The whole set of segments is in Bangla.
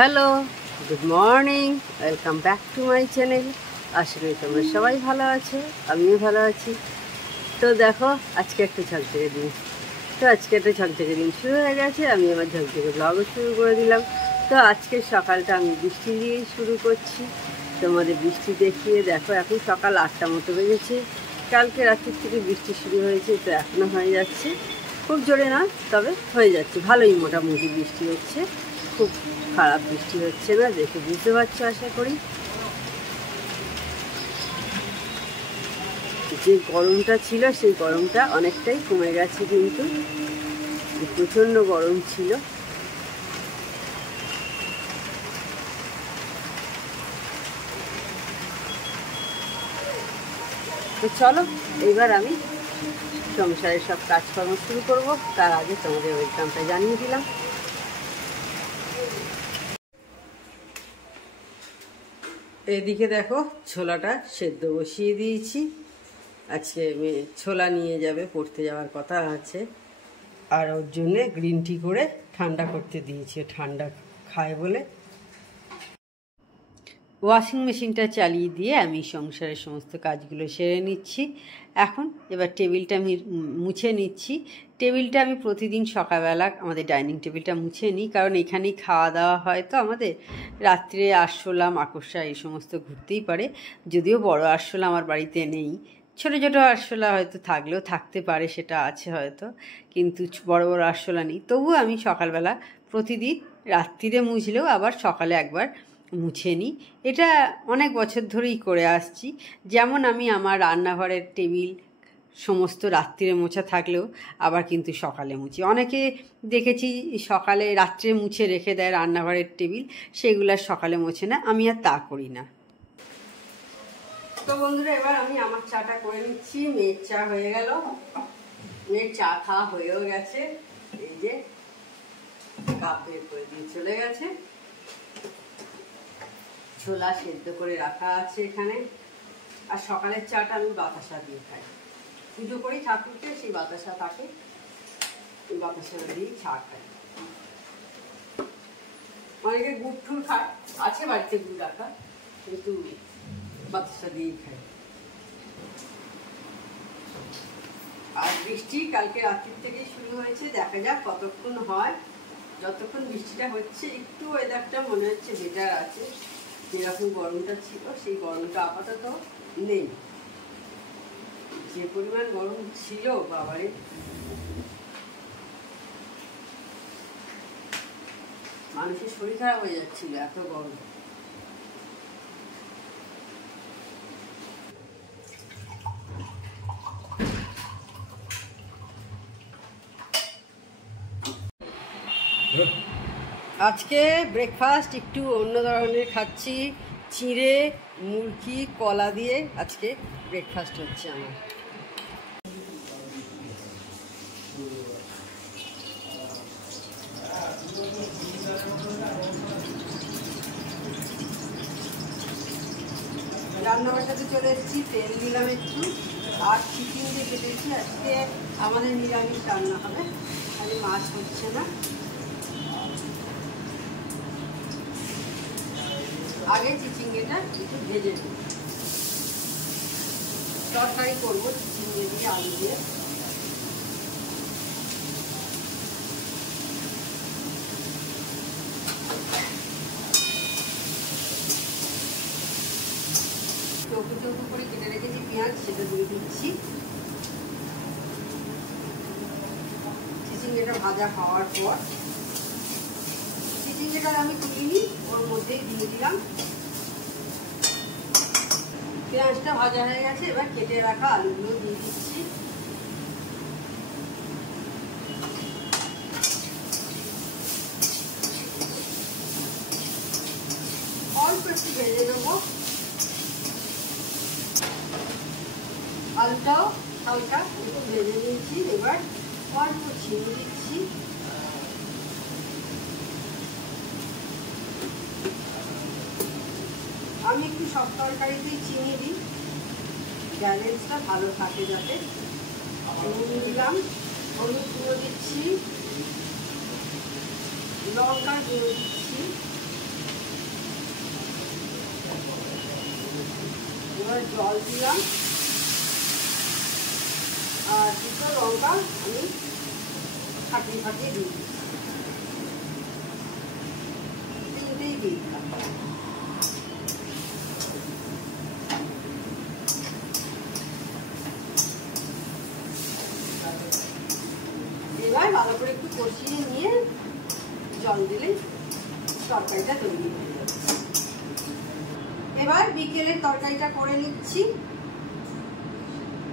Hello, good morning, welcome back to my channel. আশা করি তোমরা সবাই ভালো আছো, আমিও ভালো আছি। তো দেখো, আজকে একটা ঝকঝকে দিন। শুরু হয়ে গেছে। আমি আমার ঝকঝকে ব্লগও শুরু করে দিলাম। তো আজকের সকালটা আমি বৃষ্টি দিয়েই শুরু করছি। তোমাদের বৃষ্টি দেখিয়ে দেখো, এখন সকাল 8টা মতো বেজেছে। কালকে রাত্রির থেকে বৃষ্টি শুরু হয়েছে, তো এখনও হয়ে যাচ্ছে। খুব জোরে না, তবে হয়ে যাচ্ছে, ভালোই মোটামুটি বৃষ্টি হচ্ছে। খুব খারাপ বৃষ্টি হচ্ছে না, দেখে বুঝতে পারছো আশা করি। যে গরমটা ছিল সেই গরমটা অনেকটাই কমে গেছে, কিন্তু প্রচণ্ড গরম ছিল। তো চলো, এইবার আমি সংসারের সব কাজকর্ম শুরু করব। তার আগে তোমাদের ওয়েলকামটা জানিয়ে দিলাম। এদিকে দেখো, ছোলাটা সেদ্ধ বসিয়ে দিয়েছি। আজকে ছোলা নিয়ে যাবে, পড়তে যাওয়ার কথা আছে, আর ওর জন্যে গ্রিন টি করে ঠান্ডা করতে দিয়েছি, ঠান্ডা খায় বলে। ওয়াশিং মেশিনটা চালিয়ে দিয়ে আমি সংসারের সমস্ত কাজগুলো সেরে নিচ্ছি। এবার টেবিলটা আমি মুছে নিচ্ছি। টেবিলটা আমি প্রতিদিন সকালবেলা আমাদের ডাইনিং টেবিলটা মুছে নিই, কারণ এখানেই খাওয়া দাওয়া হয়। তো আমাদের রাত্রে আরশোলা মাকড়সা এই সমস্ত ঘুরতেই পারে। যদিও বড় আরশোলা আমার বাড়িতে নেই, ছোটো ছোটো আরশোলা হয়তো থাকলেও থাকতে পারে, সেটা আছে হয়তো, কিন্তু বড় বড় আরশোলা নেই। তবুও আমি সকালবেলা প্রতিদিন রাত্রিরে মুছলেও আবার সকালে একবার মুছে নিই। এটা অনেক বছর ধরেই করে আসছি। যেমন আমি আমার রান্নাঘরের টেবিল সমস্ত রাত্রিরে মোছা থাকলেও আবার কিন্তু সকালে মুছি। অনেকে দেখেছি সকালে রাত্রে মুছে রেখে দেয় রান্নাঘরের টেবিল, সেগুলো সকালে মোছে না। আমি আর তা করি না। তো বন্ধুরা, এবার আমি আমার চাটা করে নিচ্ছি। মেয়ের চা হয়ে গেল, মেয়ের চা খাওয়া হয়েও গেছে। এই যে কাপ বের করে দিয়ে চলে গেছে। ছোলা সেদ্ধ করে রাখা আছে এখানে। আর সকালের চাটা আমি বাতাসা দিয়ে খাই, পুজো করি ঠাকুরকে, সেই বাতাসা থাকে, বাতাসা দিয়ে চা খাই। অনেকে গুড় টুর খায়, আছে বাড়িতে গুড় রাখা, কিন্তু বাতাসা দিয়েই খাই। আর বৃষ্টি কালকে রাত্রির থেকেই শুরু হয়েছে, দেখা যাক কতক্ষণ হয়। যতক্ষণ বৃষ্টিটা হচ্ছে একটু ওয়েদারটা মনে হচ্ছে বেটার আছে। যেরকম গরমটা ছিল সেই গরমটা আপাতত নেই। যে পরিমাণ গরম ছিল, বাবারে, মানুষের শরীর খারাপ হয়ে যাচ্ছিল, এত গরম। আজকে ব্রেকফাস্ট একটু অন্য ধরনের খাচ্ছি। চিঁড়ে, মুরগি, কলা দিয়ে আজকে ব্রেকফাস্ট হচ্ছে আমার। রান্না বসাতে চলে এসেছি, তেল দিলাম একটু, আর চিকেন দিয়ে কেটেছি। আজকে আমাদের নিরামিষ রান্না হবে, খালি মাছ হচ্ছে না। আগে চিচিঙ্গেটা একটু ভেজে নিই, তরকারি করবো চিচিঙ্গে দিয়ে, আলু দিয়ে। চৌকো চৌকো করে কেটে রেখেছি পেঁয়াজ, সেটা দিয়ে দিচ্ছি। চিচিঙ্গেটা ভাজা হওয়ার পর চিচিঙ্গেটা আমি তুলিনি, ওর মধ্যেই দিয়ে দিলাম। পেঁয়াজটা ভাজা হয়ে গেছে, এবার কেটে রাখা আলুগুলো দিয়ে দিচ্ছি। অল্প একটু ভেজে নেবো, আলুটাও হালকা একটু ভেজে নিয়েছি। এবার অল্প চিনি দিচ্ছি। আমি একটু সব তরকারিতেই চিনি দিই, ব্যালেন্সটা ভালো থাকে যাতে। নুন দিলাম, হলুদ গুঁড়ো দিচ্ছি, লঙ্কার গুঁড়ো দিচ্ছি, এবার জল দিলাম আর দুটো লঙ্কা আমি ফাটিয়ে ফাটিয়ে দিয়ে দিই, তিনটেই দিয়ে দিলাম। এবার ভালো করে একটু কষিয়ে নিয়ে জল দিলে তরকারিটা তৈরি হয়ে যাবে। এবার বিকেলের তরকারিটা করে নিচ্ছি।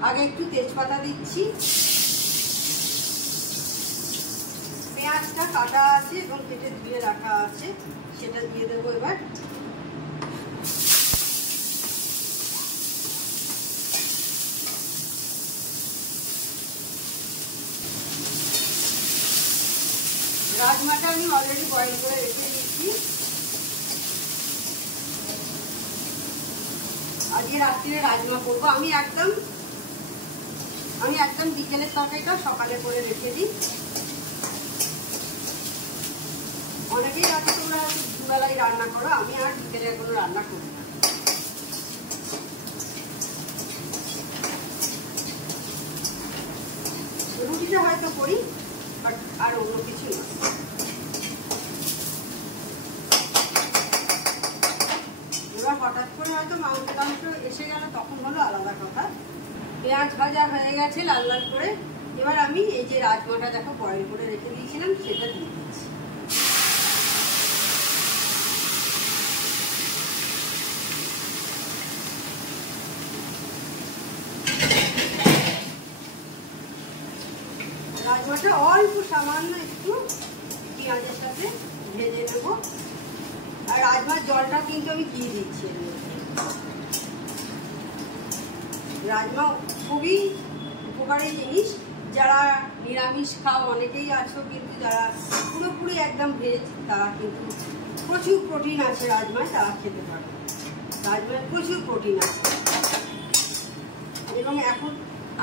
আগে একটু তেজপাতা দিচ্ছি, পেঁয়াজটা কাটা আছে এবং কেটে ধুয়ে রাখা আছে সেটা দিয়ে দেবো। এবার রাজমাটা আমি অলরেডি বয়েল করে রেখে দিচ্ছি। আজকে রাত্রিরে রাজমা করবো। আমি একদম বিকেলের তরকারিটা সকালে করে রেখে দিই। অনেকেই আছে তোমরা দুবেলায় রান্না করো, আমি আর বিকেলে কোনো রান্না করি না। রুটিটা হয়তো করি, বাট আর অন্য কিছু না। এবার হঠাৎ করে হয়তো মাংস এসে গেল, তখন হলো আলাদা কথা। পেঁয়াজ ভাজা হয়ে গেছে লাল লাল করে। এবার আমি এই যে রাজমাটা দেখো বয়েল করে রেখে দিয়েছিলাম সেটা দিয়ে দিচ্ছি। রাজমাটা অল্প সামান্য একটু পেঁয়াজের সাথে ভেজে নেবো। আর রাজমার জলটা কিন্তু আমি দিয়ে দিচ্ছি। রাজমা খুবই উপকারী জিনিস। যারা নিরামিষ খাও অনেকেই আছো, কিন্তু যারা পুরোপুরি একদম ভেজ তারা কিন্তু প্রচুর প্রোটিন আছে রাজমায়, তারা খেতে পারে। রাজমায় প্রচুর প্রোটিন আছে। এবং এখন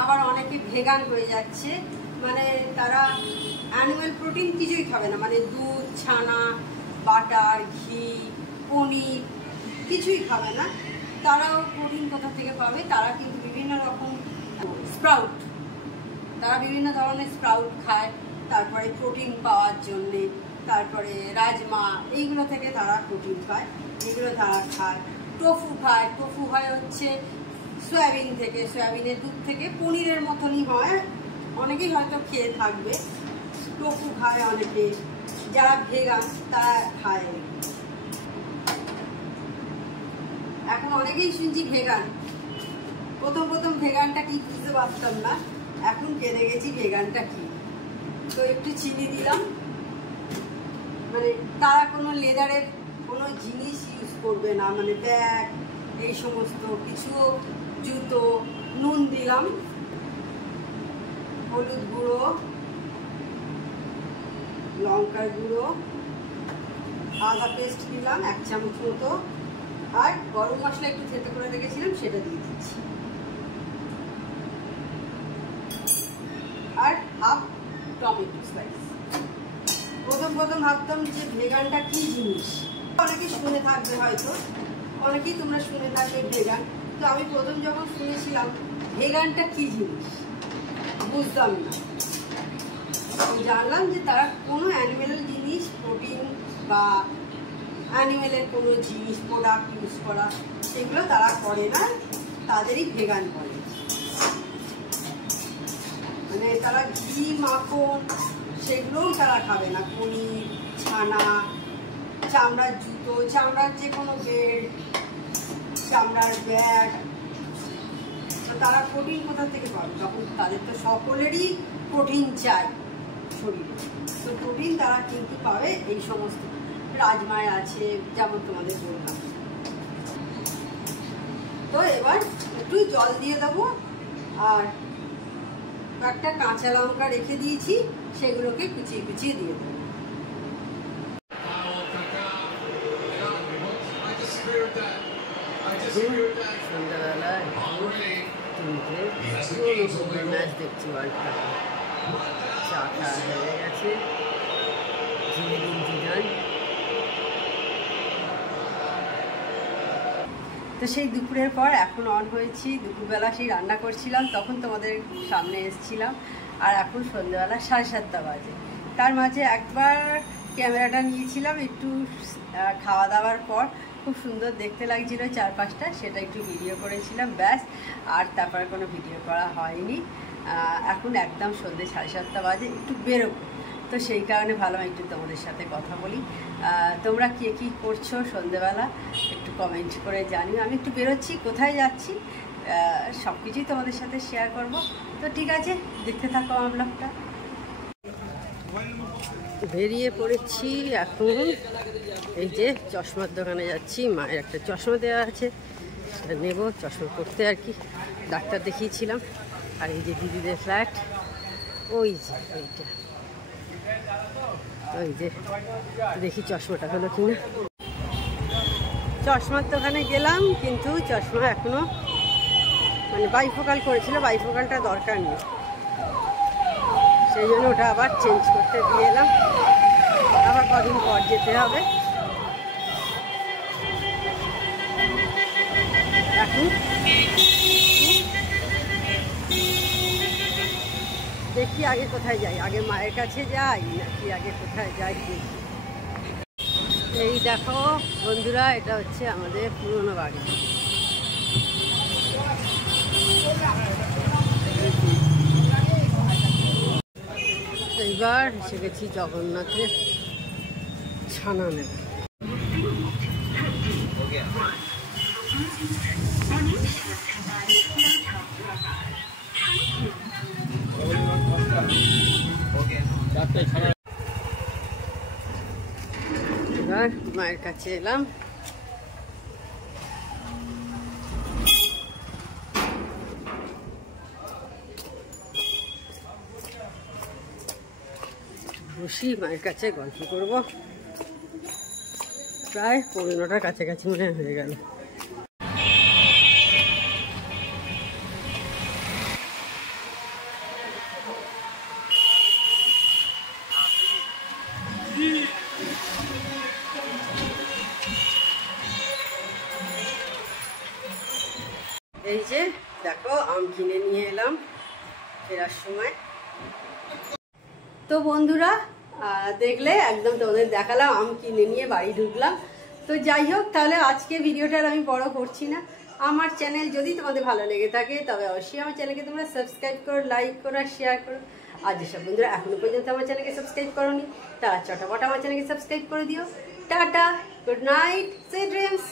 আবার অনেকে ভেগান হয়ে যাচ্ছে, মানে তারা অ্যানিমাল প্রোটিন কিছুই খাবে না, মানে দুধ, ছানা, বাটার, ঘি, পনির কিছুই খাবে না। তারাও প্রোটিন কোথা থেকে পাবে? তারা কিন্তু বিভিন্ন রকম স্প্রাউট, তারা বিভিন্ন ধরনের স্প্রাউট খায় তারপরে প্রোটিন পাওয়ার জন্যে। তারপরে রাজমা, এইগুলো থেকে তারা প্রোটিন পায়, এগুলো তারা খায়। টোফু খায়, টোফু হয় হচ্ছে সয়াবিন থেকে, সয়াবিনের দুধ থেকে, পনিরের মতনই হয়, অনেকেই হয়তো খেয়ে থাকবে। টোফু খায় অনেকে, যারা ভেগান তারা খায়। এখন অনেকেই শুনছি ভেগান। প্রথম ভেগানটা কি বুঝতে পারতাম না, এখন জেনে গেছি ভেগানটা কি। তো একটু চিনি দিলাম, মানে তারা কোনো লেদারের কোনো জিনিস ইউজ করবে না, মানে ব্যাগ এই সমস্ত কিছু, জুতো। নুন দিলাম, হলুদ গুঁড়ো, লঙ্কার গুঁড়ো, আদা পেস্ট দিলাম 1 চামচ মতো, আর গরম মশলা একটু থেতো করে রেখেছিলাম সেটা দিয়ে দিচ্ছি, আর হাফ টমেটো স্লাইস। প্রথম ভাবতাম যে ভেগানটা কি জিনিস, অনেকে শুনে থাকবে হয়তো, অনেকেই তোমরা শুনে থাকবে ভেগান। তো আমি প্রথম যখন শুনেছিলাম ভেগানটা কি জিনিস বুঝতাম না। জানলাম যে তারা কোনো অ্যানিমেল জিনিস, প্রোটিন বা অ্যানিমেলের কোনো জিনিস প্রোডাক্ট ইউজ করা সেগুলো তারা করে না, তাদেরই ভেগান বলে। মানে তারা ঘি, মাখন সেগুলোও তারা খাবে না, পনির, ছানা, চামড়ার জুতো, চামড়ার যে কোনো বেল্ট, চামড়ার ব্যাগ। তো তারা প্রোটিন কোথা থেকে পাবে? তখন তাদের তো সকলেরই প্রোটিন চাই শরীরে। তো প্রোটিন তারা কিন্তু পাবে এই সমস্ত রাজমায় আছে, যেমন তোমাদের বললাম। তো এবার একটু জল দিয়ে দেবো, আর একটা কাঁচা লঙ্কা রেখে দিয়েছি, সেগুলোকে কুচিয়ে কুচিয়ে দিয়ে দেবো। সন্ধ্যাবেলায় ম্যাচ দেখছি ওয়ার্ল্ড কাপে, চা খাওয়া হয়ে গেছে, জিদান তো সেই দুপুরের পর এখন অন হয়েছি, দুপুরবেলা সেই রান্না করছিলাম, তখন তোমাদের সামনে এসেছিলাম। আর এখন সন্ধ্যেবেলা 7:30 বাজে। তার মাঝে একবার ক্যামেরাটা নিয়েছিলাম একটু খাওয়া দাওয়ার পর, খুব সুন্দর দেখতে লাগছিল চারপাশটা, সেটা একটু ভিডিও করেছিলাম ব্যাস। আর তারপরে কোনো ভিডিও করা হয়নি। এখন একদম সন্ধ্যে 7:30 বাজে, একটু বেরোবো, তো সেই কারণে ভাবলাম একটু তোমাদের সাথে কথা বলি। তোমরা কে কী করছো সন্ধ্যেবেলা একটু কমেন্ট করে জানিও। আমি একটু বেরোচ্ছি, কোথায় যাচ্ছি সব কিছুই তোমাদের সাথে শেয়ার করব। তো ঠিক আছে, দেখতে থাকো আমার ব্লগটা। বেরিয়ে পড়েছি এখন, এই যে চশমার দোকানে যাচ্ছি। মায়ের একটা চশমা দেওয়া আছে, সেটা নেব, চশমা পড়তে আর কি। ডাক্তার দেখিয়েছিলাম। আর এই যে দিদিদের ফ্ল্যাট, ওই যে ওইটা, ওই যে দেখি চশমাটা হলো কিনা। চশমার দোকানে গেলাম, কিন্তু চশমা এখনো মানে বাইফোকাল করেছিল, বাইফোকালটা দরকার নেই, সেই জন্য ওটা আবার চেঞ্জ করতে দিয়ে এলাম। আবার কদিন পর যেতে হবে। এখন দেখি আগে কোথায় যাই, আগে মায়ের কাছে যাই নাকি আগে কোথায় যাই দেখি। এই দেখো বন্ধুরা, এটা হচ্ছে আমাদের পুরনো বাড়ি। এইবার এসে গেছি জগন্নাথের ছানা নেবে। এবার মায়ের কাছে এলাম। বসি, মায়ের কাছে গল্প করব। প্রায় 15টার কাছাকাছি মনে হয়ে গেল। এই যে দেখো আম কিনে নিয়ে এলাম ফেরার সময়। তো বন্ধুরা দেখলে একদম তোমাদের দেখালাম, আম কিনে নিয়ে বাড়ি ঢুকলাম। তো যাই হোক, তাহলে আজকে ভিডিওটার আমি বড় করছি না। আমার চ্যানেল যদি তোমাদের ভালো লেগে থাকে তবে অবশ্যই আমার চ্যানেলকে তোমরা সাবস্ক্রাইব করো, লাইক করো আর শেয়ার করো। আর যেসব বন্ধুরা এখনো পর্যন্ত আমার চ্যানেলকে সাবস্ক্রাইব করোনি তারা চটাপট আমার চ্যানেলকে সাবস্ক্রাইব করে দিও। Tata, good night, sweet dreams.